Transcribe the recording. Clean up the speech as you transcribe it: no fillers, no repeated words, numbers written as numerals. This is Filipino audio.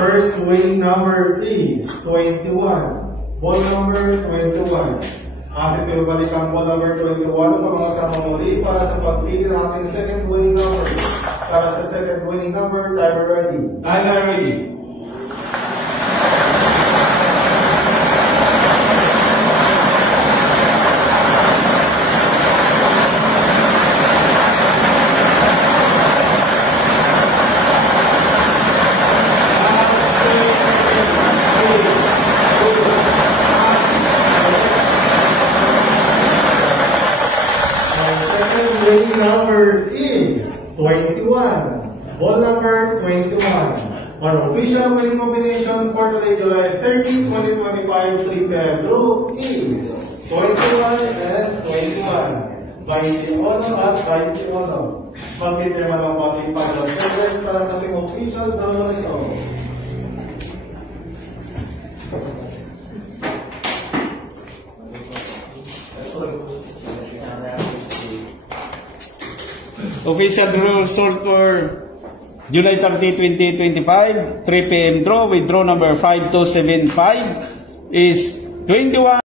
first winning number is 21. Ball number 21. Ating pinabalik ang ball number 21 at mga sama muli para sa pagpili ng ating second winning number. Para sa second winning number, timer ready. Timer ready. Winning number is 21. Ball number 21. Our official winning combination for today, July 30, 2025, 3 p.m. draw is 21 and 21. 21 at 21. Mag-determine ang ating final service para sa ating official draw result. Official draw result for July 30, 2025, 3 p.m. draw with draw number 5275 is 21.